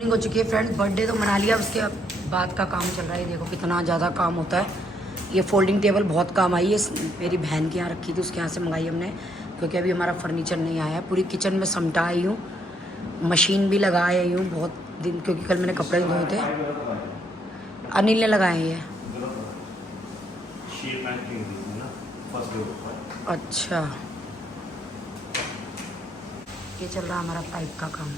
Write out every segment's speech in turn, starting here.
हो चुकी है फ्रेंड्स। बर्थडे तो मना लिया, उसके बाद का काम चल रहा है। देखो कितना ज़्यादा काम होता है। ये फोल्डिंग टेबल बहुत काम आई है, मेरी बहन के यहाँ रखी थी, उसके यहाँ से मंगाई हमने, क्योंकि अभी हमारा फर्नीचर नहीं आया है। पूरी किचन में समटा आई हूँ, मशीन भी लगा आई हूँ बहुत दिन, क्योंकि कल मैंने कपड़े धोए थे। अनिल ने लगाए हैं। अच्छा, ये चल रहा है हमारा पाइप का काम।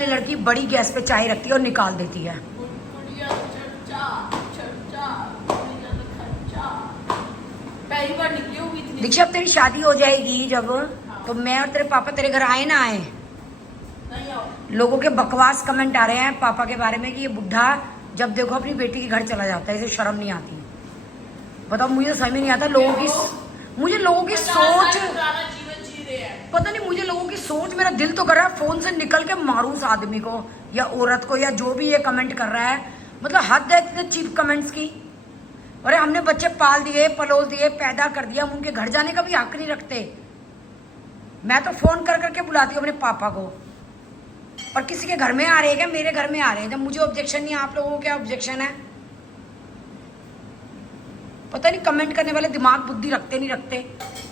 लड़की बड़ी गैस पे चाय रखती है और निकाल देती है। दीक्षा, अब तेरी शादी हो जाएगी जब, तो मैं और तेरे पापा तेरे घर आए ना आए। लोगों के बकवास कमेंट आ रहे हैं पापा के बारे में कि ये बुढ़ा जब देखो अपनी बेटी के घर चला जाता है, इसे शर्म नहीं आती। बताओ, मुझे तो समझ नहीं आता लोगों की सोच। पता नहीं, मुझे लोगों की सोच, मेरा दिल तो कर रहा है फोन से निकल के मारूं उस आदमी को या औरत को या जो भी ये कमेंट कर रहा है। मतलब हद है इतने चीप कमेंट्स की। अरे हमने बच्चे पाल दिए, पलोस दिए, पैदा कर दिया, हम उनके घर जाने का भी हक नहीं रखते। मैं तो फोन कर करके बुलाती हूँ अपने पापा को। और किसी के घर में आ रहे हैं क्या? मेरे घर में आ रहे हैं। जब मुझे ऑब्जेक्शन नहीं, आप लोगों को क्या ऑब्जेक्शन है? पता नहीं कमेंट करने वाले दिमाग बुद्धि रखते नहीं रखते,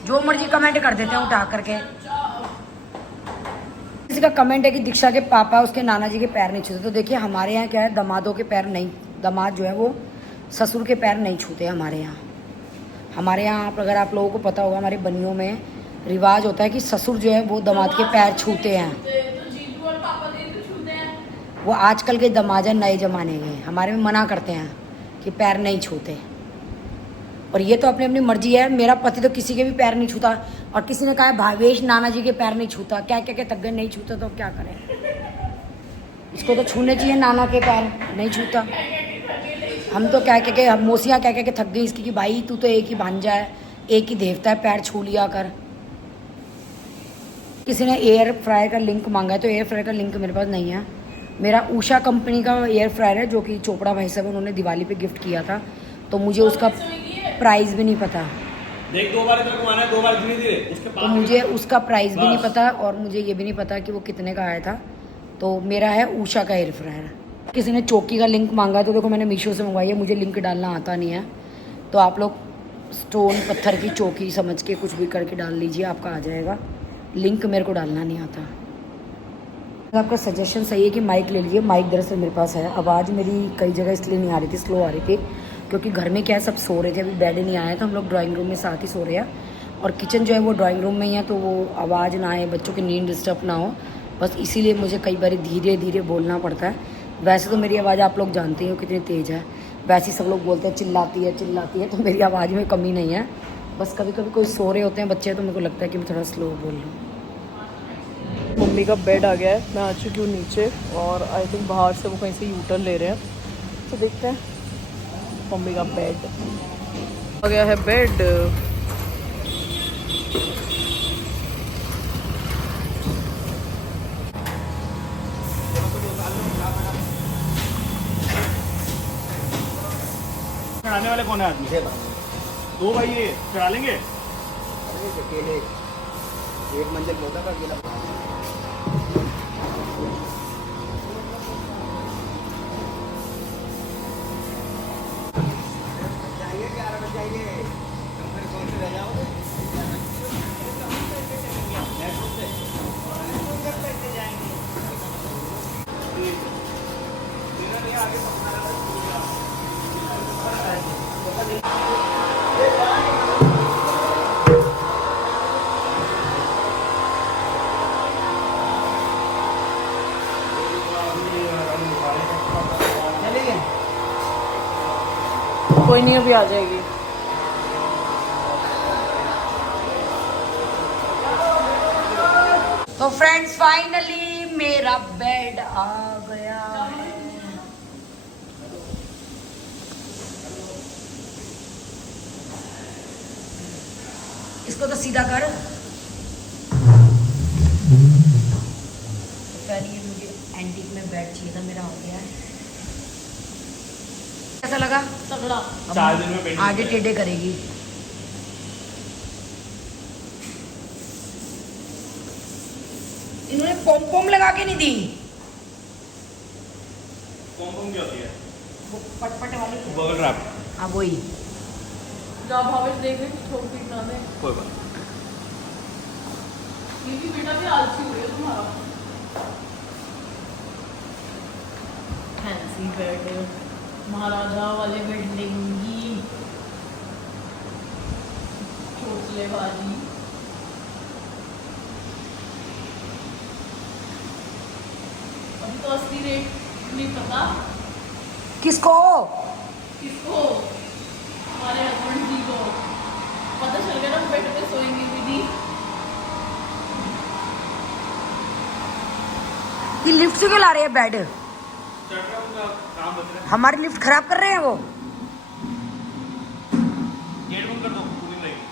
जो मर्जी कमेंट कर देते हैं उठा करके। किसी का कमेंट है कि दीक्षा के पापा उसके नाना जी के पैर नहीं छूते। तो देखिए हमारे यहाँ क्या है, दामादों के पैर नहीं, दामाद जो है वो ससुर के पैर नहीं छूते हमारे यहाँ। हमारे यहाँ अगर आप लोगों को पता होगा, हमारे बनियों में रिवाज होता है कि ससुर जो है वो दामाद के पैर छूते हैं। वो आजकल के दामाद हैं, नए जमाने के, हमारे में मना करते हैं कि पैर नहीं छूते। और ये तो अपनी अपनी मर्जी है। मेरा पति तो किसी के भी पैर नहीं छूता, और किसी ने कहा है भावेश नाना जी के पैर नहीं छूता। क्या क्या क्या तक गए, नहीं छूता तो क्या करें? इसको तो छूने चाहिए, नाना के पैर नहीं छूता। हम तो क्या क्या के मोसियाँ क्या क्या के थक गई इसकी कि भाई तू तो एक ही भांजा है, एक ही देवता है, पैर छू लिया कर। किसी ने एयर फ्रायर का लिंक मांगा है, तो एयर फ्रायर का लिंक मेरे पास नहीं है। मेरा उषा कंपनी का एयर फ्रायर है, जो कि चोपड़ा भाई साहब उन्होंने दिवाली पे गिफ्ट किया था, तो मुझे उसका प्राइस भी नहीं पता। देख, 2 बार घुमाना है, 2 बार धीरे-धीरे उसके तो मुझे उसका प्राइस भी नहीं पता, और मुझे ये भी नहीं पता कि वो कितने का आया था। तो मेरा है उषा का एयर फ्रायर। किसी ने चौकी का लिंक मांगा, तो देखो मैंने मीशो से मंगवाई है, मुझे लिंक डालना आता नहीं है। तो आप लोग स्टोन पत्थर की चौकी समझ के कुछ भी करके डाल लीजिए, आपका आ जाएगा। लिंक मेरे को डालना नहीं आता। आपका सजेशन सही है कि माइक ले लीजिए। माइक दरअसल मेरे पास है। आवाज़ मेरी कई जगह इसलिए नहीं आ रही थी, स्लो आ रही थी, क्योंकि घर में क्या है, सब सो रहे थे, अभी बेड नहीं आया, तो हम लोग ड्राइंग रूम में साथ ही सो रहे हैं। और किचन जो है वो ड्राइंग रूम में ही है, तो वो आवाज़ ना आए, बच्चों की नींद डिस्टर्ब ना हो, बस इसीलिए मुझे कई बार धीरे धीरे बोलना पड़ता है। वैसे तो मेरी आवाज़ आप लोग जानते हो कितनी तेज़ है, वैसे ही सब लोग बोलते हैं चिल्लाती है, तो मेरी आवाज़ में कमी नहीं है। बस कभी कभी कोई सो रहे होते हैं बच्चे, तो मेरे को लगता है कि मैं थोड़ा स्लो बोल लूँ। मम्मी का बेड आ गया है, मैं आ चुकी हूँ नीचे, और आई थिंक बाहर से वो कहीं से यूटर्न ले रहे हैं, तो देखते हैं। मम्मी का बेड आ गया है। बेड चढ़ाने वाले कौन है आदमी? 2 भाई ये चढ़ा लेंगे। अकेले एक मंजिल होता था अकेला। कोई नहीं, अभी आ जाएगी। तो फ्रेंड्स फाइनली मेरा बेड आ गया है। इसको तो सीधा कर। तो पहले ये मुझे एंटीक में बेड चाहिए था, मेरा हो गया है। कैसा लगा? तगड़ा। 4 दिन में पेंटिंग आगे टेढ़े करेगी। इन्होंने पॉम पॉम लगा के नहीं दी। कौन कौन की होती है? वो पटपट वाली। Bubble wrap. हाँ वही। जब भावेश देख रहे ठोक पीट ना दे। कोई बात ये भी बेटा भी आलसी हो रही है तुम्हारा। फैंसी बेड, महाराजा वाले बेड लेंगी, चोचले बाजी। अभी तो असली रेट नहीं पता किसको? किसको, हमारे हस्बैंड जी को पता चल गया ना बेड पे सोएंगी दीदी। ये लिफ्ट से क्यों ला रहे हैं बेड? काम बच रहा हमारी लिफ्ट खराब कर रहे हैं वो। है। गेट बंद कर दो, कूलिंग रहेगी।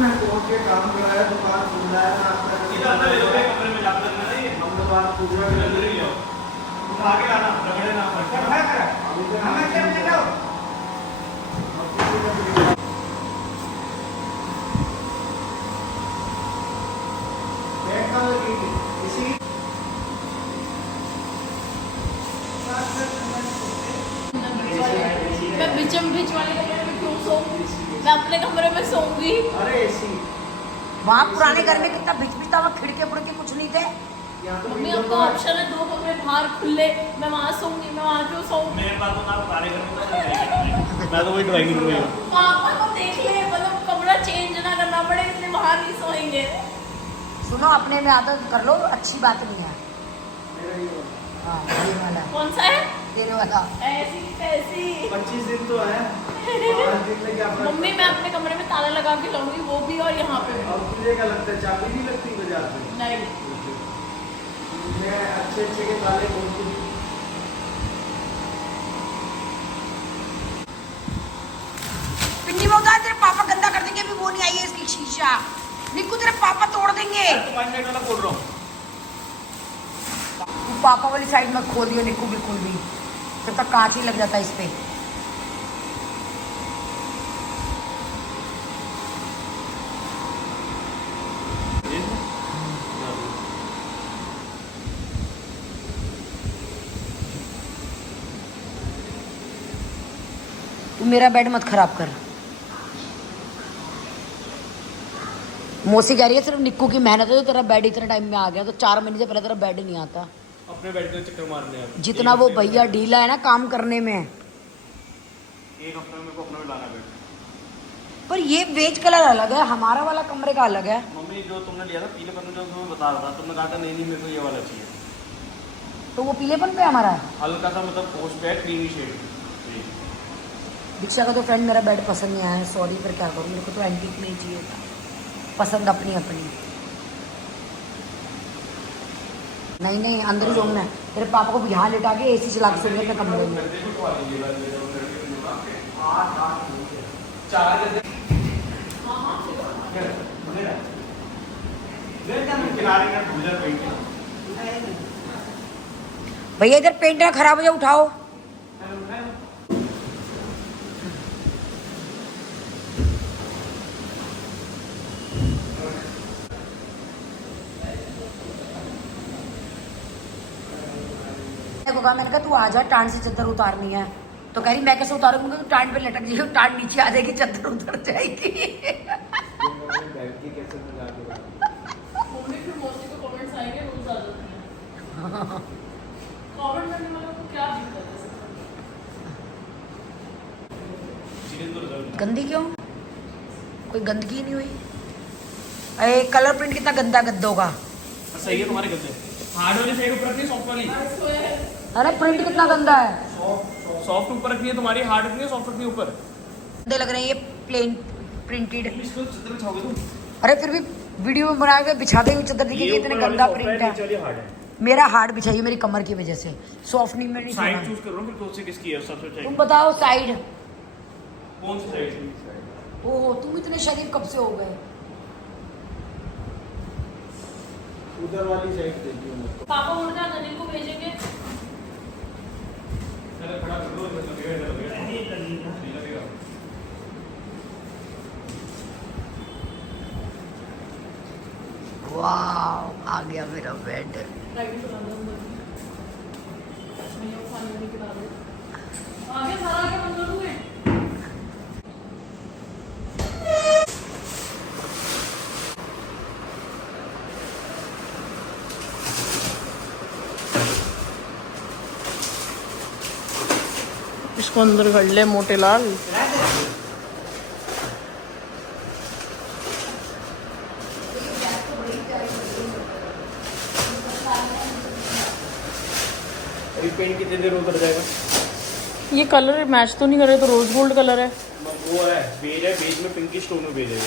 मैं कोर्ट के काम कराया, दुकान खुल रहा है ना आपका। इधर अंदर ले जाओ, कमरे में जाकर रखना नहीं है। हम दुकान खुल रहा है, अंदर ही ले आओ। उठा के लाना, रगड़े ना पर। अभी तो हमें क्या मिलेगा? बैग कहाँ लगेगी? इसी मैं बिचम बिच वाले कमरे में क्यों सोऊं? मैं अपने कमरे में सोऊंगी। अरे एसी वहाँ पुराने घर में कितना बिच बिचता हुआ, खिड़के पुड़के कुछ नहीं थे। यहाँ तो मम्मी window आपका तो है। ऑप्शन है 2 कमरे बाहर खुले, मैं वहाँ सोऊंगी, मैं वहाँ क्यों सोऊं? मेरे पास तो ना सारे घर में तो मैं तो वही ड्राइंग रूम में हूँ। पापा को देख ले, मतलब कमरा चेंज ना करना पड़े इसलिए बाहर नहीं सोएंगे। सुनो, अपने में आदत कर लो, अच्छी बात नहीं है। मेरा ये वाला। हाँ देने वाला, कौन सा है? देने वाला। ऐसी तैसी। 25 दिन तो है, 5 दिन में क्या फर्क मम्मी मैं अपने कमरे में ताला लगा के लाऊंगी, वो भी और यहाँ पे भी। और तुझे क्या लगता है, चाबी नहीं लगती बाजार में? नहीं, मैं अच्छे अच्छे के ताले खोलती हूँ। पिन्नी में उतार, तेरे पापा गंदा कर देंगे, अभी वो नहीं आई है इसकी शीशा। निक्कू तेरे पापा तोड़ देंगे। तुम्हारी साइड वाला बोल रहा हूँ। तू पापा वाली साइड में खोल दियो निक्कू, बिल्कुल भी जब तक कांच ही लग जाता है इस पे। तू मेरा बेड मत खराब कर। मौसी कह रही है सिर्फ निक्कू की मेहनत है तो तेरा बेड इतने टाइम में आ गया, तो 4 महीने से पहले तेरा बेड नहीं आता। अपने बेड के चक्कर मारने हैं। जितना वो भैया ढीला है ना काम करने में। एक हफ्ते में मेरे को अपना भी लाना बेड। पर ये बेज कलर अलग है, हमारा वाला कमरे का अलग है। मम्मी जो तुमने लिया था पीले पत्ते, जो तुम्हें बता रहा था, तुमने कहा था नहीं नहीं मेरे को ये वाला चाहिए। तो वो पीलेपन पे हमारा है। हल्का सा मतलब पोस्ट पे क्रीमी शेड। दीक्षा का तो फ्रेंड मेरा बेड पसंद नहीं आया है, सॉरी, पर क्या करूँ, मेरे को तो एंटीक में ही चाहिए था। पसंद अपनी अपनी। नहीं नहीं, अंदर ही सोना है। तेरे पापा को यहाँ लिटा के एसी चला के सोने अपने कमरे में। भैया इधर पेंट ना खराब हो जाए, उठाओ। मैंने कहा तू आ जा, टांड से चादर उतारनी है। तो कह रही मैं कैसे उतारूंगी, तो टांड पे लटक जाएगी, टांड नीचे आ जाएगी, चादर उतर जाएगी। मम्मी फिर मौसी को कमेंट्स आएंगे, रोज आ जाती है। कमेंट करने वालों को क्या दिक्कत है? गंदी क्यों? कोई गंदगी नहीं हुई। अरे कलर प्रिंट कितना गंदा गद्दों का। सही है तुम्हारे गद्दे। हार्ड वाली साइड ऊपर रखनी है, सॉफ्ट वाली। अरे प्रिंट कितना गंदा है। सॉफ्ट ऊपर रखनी है तुम्हारी, हार्ड रखनी है, सॉफ्ट रखनी है ऊपर। गंदे लग रहे हैं ये प्लेन प्रिंटेड। इसको चादर बिछाओगे तुम? अरे फिर भी वीडियो में बनाए हुए बिछा देंगे चादर, देखिए इतने गंदा प्रिंट है। हार्ड है। मेरा हार्ड बिछाइए मेरी कमर की वजह से, सॉफ्ट नहीं, मैं नहीं साइड सोना। चूज कर रहा हूँ, फिर कौन सी किसकी है सबसे तुम चाहिए? बताओ साइड। कौन सी साइड? ओह तुम इतने शरीफ कब से हो गए? उधर वाली साइड देखिए मेरे को। पापा उनका ननी को भेजेंगे। खड़ा कर दो, वाह आ गया मेरा बेड। इसको अंदर कर ले मोटे लाल। अभी पेंट कितने देर उतर जाएगा? ये कलर मैच तो नहीं कर रहे, तो रोज गोल्ड कलर है। वो है बेज में पिंकी स्टोन में बेज है।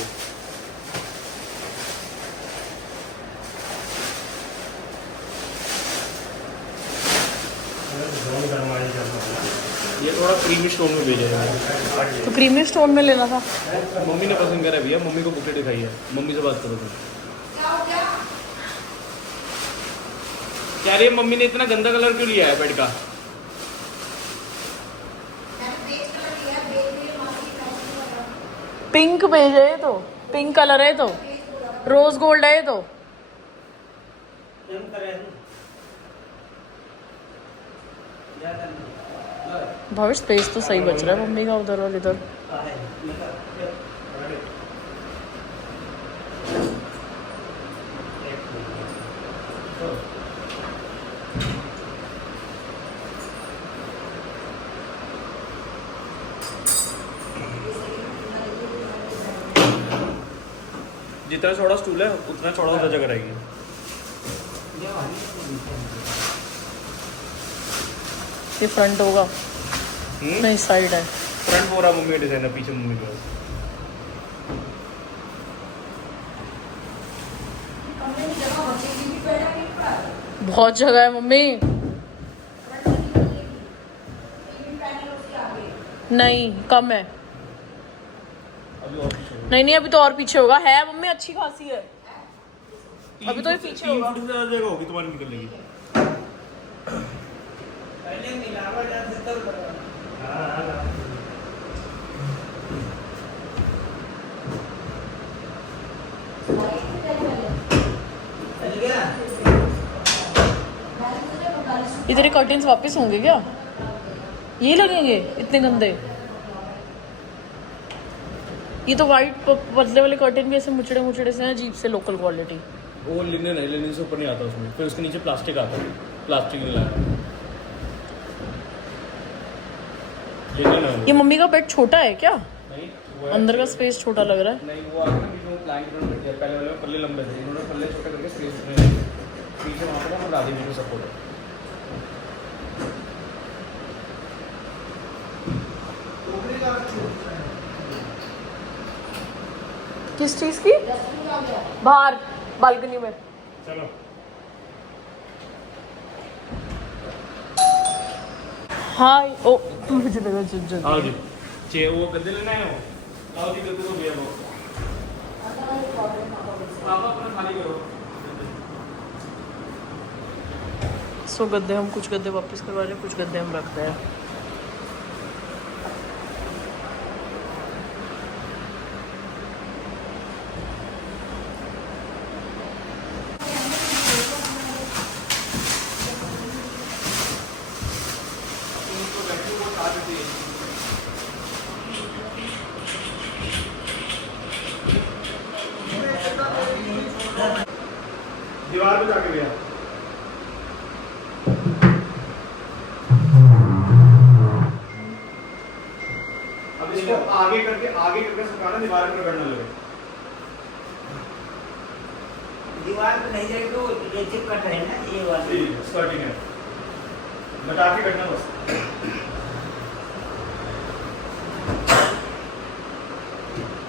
ये थोड़ा क्रीमी स्टोन में बेज है। तो क्रीमी स्टोन में लेना था। मम्मी ने पसंद करा भैया, मम्मी को बुके दिखाई है। मम्मी से बात करो तुम। क्या रे मम्मी ने इतना गंदा कलर क्यों लिया है बेड का? पिंक बेज है ये तो, पिंक कलर है तो, रोज गोल्ड है ये तो। भविष्य स्पेस तो सही बच रहा है मम्मी का उधर और इधर। जितना चौड़ा स्टूल है उतना चौड़ा उधर जगह रहेगी। ये फ्रंट होगा, नहीं साइड है। फ्रंट पूरा मम्मी का डिजाइन है, पीछे मम्मी का। बहुत जगह है मम्मी। नहीं कम है। नहीं नहीं अभी तो और पीछे होगा। है मम्मी अच्छी खासी है। अभी तो ये पीछे होगा। 3 फुट से ज्यादा जगह होगी तुम्हारी निकलने की। इधर कर्टेन्स वापस होंगे क्या? ये लगेंगे इतने गंदे? ये तो वाइट पतले वाले कर्टेन भी ऐसे मुचड़े मुचड़े से हैं, अजीब से लोकल क्वालिटी। वो लिनन है, लिनन से ऊपर नहीं आता उसमें। फिर उसके नीचे प्लास्टिक आता है, प्लास्टिक नहीं लगाया। लिनन है वो। ये मम्मी का बेड छोटा है क्या? नहीं वो है, अंदर का स्पेस छोटा लग रहा है। नहीं वो आगे बीच में प्लांट रन रखा है। पहले वाले में पल्ले लंबे थे, इन्होंने पल्ले छोटे करके स्पेस उसमें रखे। पीछे वहाँ पे ना दादी बीच में सपोर्ट है। किस चीज की? बाहर बालकनी में। चलो हाँ ओ मुझे लगा चुप आओ जी। वो गद्दे लेना है वो। आओ जी गद्दे को भैया वो। पापा अपना खाली करो। सो गद्दे हम कुछ गद्दे वापस करवा रहे हैं, कुछ गद्दे हम रखते हैं। दीवार पे जाके भैया। अब इसको आगे करके सुखाना, दीवार पे करना लगे। दीवार पे नहीं जाएगी तो ये चिप कट है ना, ये वाली स्कर्टिंग है, बता के कटना बस।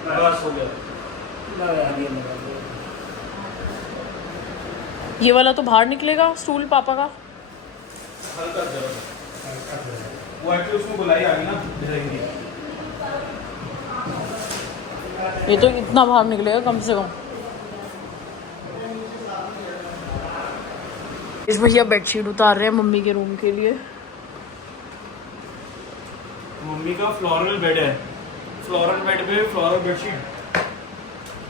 बस हो गया। ये वाला तो बाहर निकलेगा स्टूल पापा का। हल्का जरा वो एक्चुअली उसमें बुलाई आ गई ना डिजाइन की। ये तो इतना बाहर निकलेगा कम से कम। इस भैया बेडशीट उतार रहे हैं मम्मी के रूम के लिए। मम्मी का फ्लोरल बेड है, फ्लोरल बेड पे फ्लोरल बेडशीट।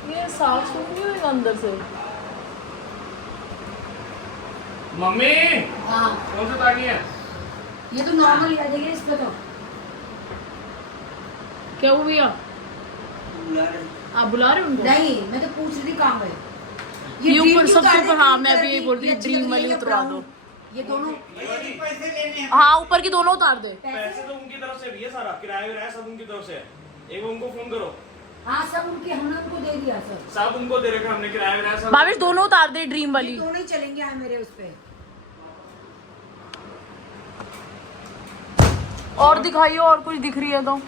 ये साफ सूफ नहीं होगा अंदर से? मम्मी हाँ कौन सा तानी है? ये तो नॉर्मल ही आ जाएगी इस पे तो। क्या हुआ भैया? आप बुला रहे हो उनको? नहीं मैं तो पूछ रही थी कहाँ गए ये dream ऊपर क्यों सबसे उतारे? ऊपर, हाँ, Dream मैं भी कलर यही की, बोल रही हूँ, अच्छी dream लग वाली रही है, उतरा brown। दो। ये दोनों पैसे लेने हैं। हाँ, ऊपर की दोनों उतार दे। पैसे तो उनकी तरफ से भी है, सारा किराया विराया सब उनकी तरफ से है। एक बार उनको फोन करो, हाँ सब उनके हमने उनको दे दिया सर। सब उनको दे रखा हमने, किराया विराया सब। भावेश दोनों उतार दे, ड्रीम वाली। ये दोनों ही चलेंगे हाँ मेरे उस पे। और दिखाइए, और कुछ दिख रही है तो।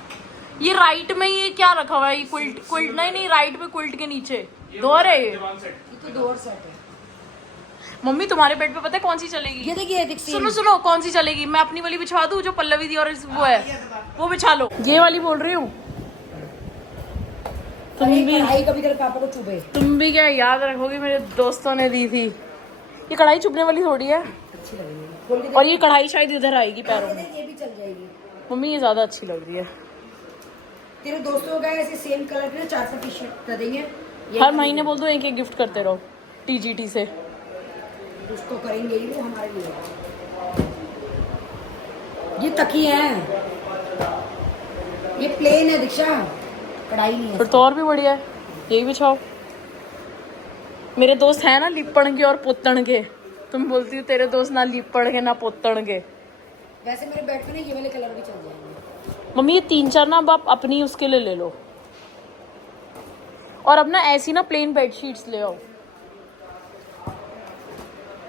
ये राइट में ये क्या रखा हुआ है? ये क्विल्ट, क्विल्ट नहीं, राइट में क्विल्ट के नीचे डोर है ये। दीवान सेट। ये तो 2 और सेट है। मम्मी तुम्हारे बेड पे पता है कौन सी चलेगी? ये देखिए दिखती सुनो सुनो, कौन सी चलेगी? मैं अपनी वाली बिछवा दूं जो पल्लवी दी और वो है, वो बिछा लो। ये वाली बोल रही हूँ। तुम भी, कढ़ाई कभी तेरे पापा को चुभे। तुम भी क्या याद रखोगी, मेरे दोस्तों ने दी थी। ये कढ़ाई चुभने वाली थोड़ी है। अच्छी लगेगी खोल के और ये कढ़ाई शायद इधर आएगी पैरों में। देख, ये भी चल जाएगी। मम्मी ये ज्यादा अच्छी लग रही है। तेरे दोस्तों का ऐसे सेम कलर के 400 टी शर्ट कर देंगे। ये हर महीने बोल दो एक एक गिफ्ट करते रहो TGT से। उसको करेंगे ही वो हमारे लिए। ये तकिए हैं, ये प्लेन है दीक्षा, कढ़ाई नहीं है। फिर तो और भी बढ़िया है, यही बिछाओ। मेरे दोस्त हैं ना लिपण के और पोतण के। तुम बोलती हो तेरे दोस्त ना लिपण के ना पोतण के। वैसे मेरे बेड पे ना ये वाले कलर भी चल जाएंगे। मम्मी ये 3-4 ना अब आप अपनी उसके लिए ले लो। और अब ना ऐसी ना प्लेन बेडशीट्स ले आओ।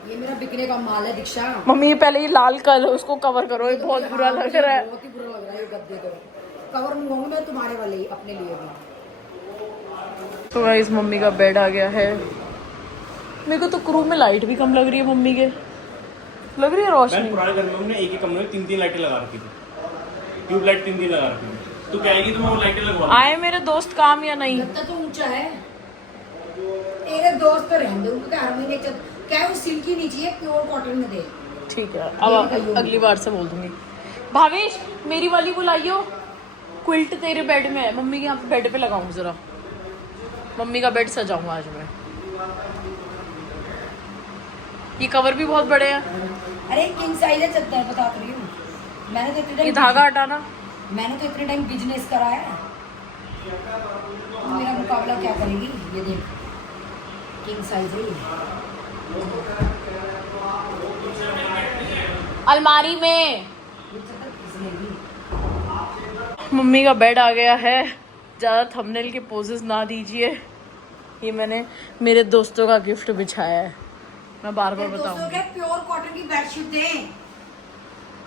ये मेरा बिकने का माल है दीक्षा। मम्मी ये पहले ये लाल कलर उसको कवर करो, ये बहुत बुरा लग रहा है। बहुत ही बुरा लग रहा है ये गद्दे तो। कवर मंगवाऊंगी मैं तुम्हारे वाले ही, अपने लिए भी। तो गाइस मम्मी का बेड आ गया है। मेरे को तो रूम में लाइट भी कम लग रही है मम्मी के। लग रही है रोशनी। मैं पुराने घर में हमने एक ही कमरे में 3-3 लाइटें लगा रखी थी, ट्यूबलाइट 3-3 लगा रखी थी। तू कहेगी तो मैं वो लाइटें लगवा दूंगा। आए मेरे दोस्त काम या नहीं? गद्दा तो ऊंचा है। तेरे दोस्त तो रहने दो, उनको हर महीने क्या है वो सिल्की नहीं चाहिए, प्योर कॉटन में दे। ठीक है, अब अगली बार से बोल दूंगी। भावेश मेरी वाली बुलाइयो, क्विल्ट तेरे बेड में है। मम्मी के यहाँ पे बेड पे लगाऊं जरा, मम्मी का बेड सजाऊंगा आज मैं। ये कवर भी बहुत बड़े हैं। अरे किंग साइज है, चलता है, बता तो रही हूँ। मैंने तो इतने ये धागा हटाना। मैंने तो इतने टाइम बिजनेस करा है। मेरा मुकाबला क्या करेगी? ये देख किंग साइज है ये। अलमारी में ये चद्दर फिसलेगी। मम्मी का बेड आ गया है। ज़्यादा थंबनेल के पोजेस ना दीजिए। ये मैंने मेरे दोस्तों का गिफ्ट बिछाया है, मैं बार बार दोस्तों बताऊंगी। के प्योर कॉटन की बेडशीट दें।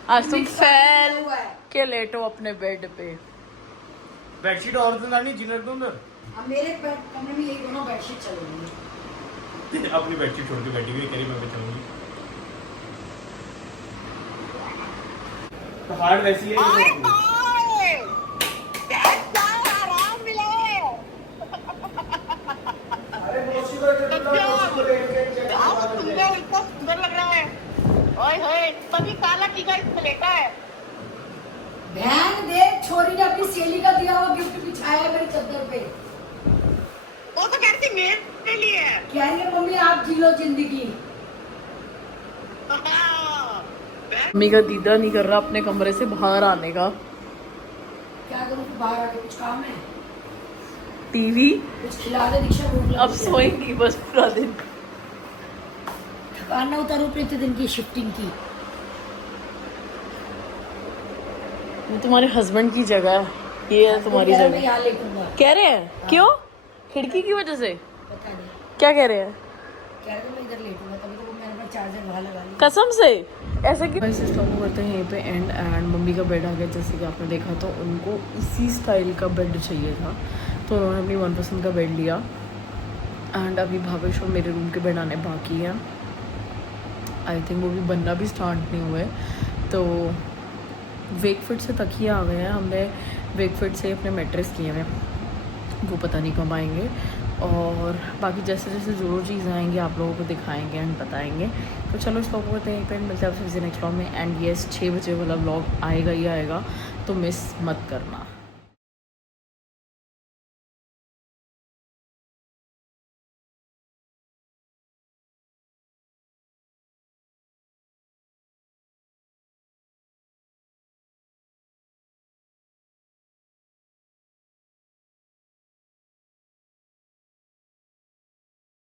आज तुम मिक्स फैल हुआ है। के लेटो अपने बेड पे। बेडशीट और तो नहीं जिनर दो अंदर। अब मेरे बेड कमरे में यही दोनों बेडशीट चलेंगी। अपनी बेडशीट छोड़ के बैठी हुई, कह रही मैं बचाऊंगी। तो हार्ड वैसी है। ध्यान दे, छोरी ने अपनी सहेली का दिया हुआ गिफ्ट बिछाया है मेरी चादर पे। वो तो कहती मेरे लिए है। कह रही है मम्मी आप जी लो जिंदगी। मम्मी का दीदा नहीं कर रहा अपने कमरे से बाहर आने का। क्या करूँ फिर बाहर आके, कुछ काम है? टीवी कुछ खिला दे दीक्षा, भूख लगी अब है। सोएंगी बस पूरा दिन। थकान ना उतारो अपने इतने दिन की शिफ्टिंग की। वो तुम्हारे हस्बैंड की जगह है, ये है तुम्हारी मैं जगह। यहाँ लेटूंगा। कह रहे हैं क्यों? खिड़की की वजह से? पता नहीं, क्या कह रहे हैं? कह रहे थे मैं इधर लेटूंगा, तभी तो वो मैंने अपना चार्जर वहाँ लगा लिया। कसम से ऐसा कि वैसे स्टॉप करते हैं यहीं पे एंड मम्मी का बेड आ गया। जैसे कि आपने देखा तो उनको इसी स्टाइल का बेड चाहिए था, तो उन्होंने अपनी मनपसंद का बेड लिया। एंड अभी भावेश और मेरे रूम के बेड आने बाकी हैं। आई थिंक वो भी बनना भी स्टार्ट नहीं हुए। तो वेकफिट से तकिए आ गए हैं, हमने वेकफिट से अपने मैट्रेस किए हैं, वो पता नहीं कब आएंगे। और बाकी जैसे जैसे जो चीज़ें आएंगी आप लोगों को दिखाएंगे एंड बताएंगे। तो चलो इस व्लॉग को करते हैं, मिलते हैं आपसे नेक्स्ट व्लॉग में। एंड येस 6 बजे वाला व्लॉग आएगा ही आएगा, तो मिस मत करना।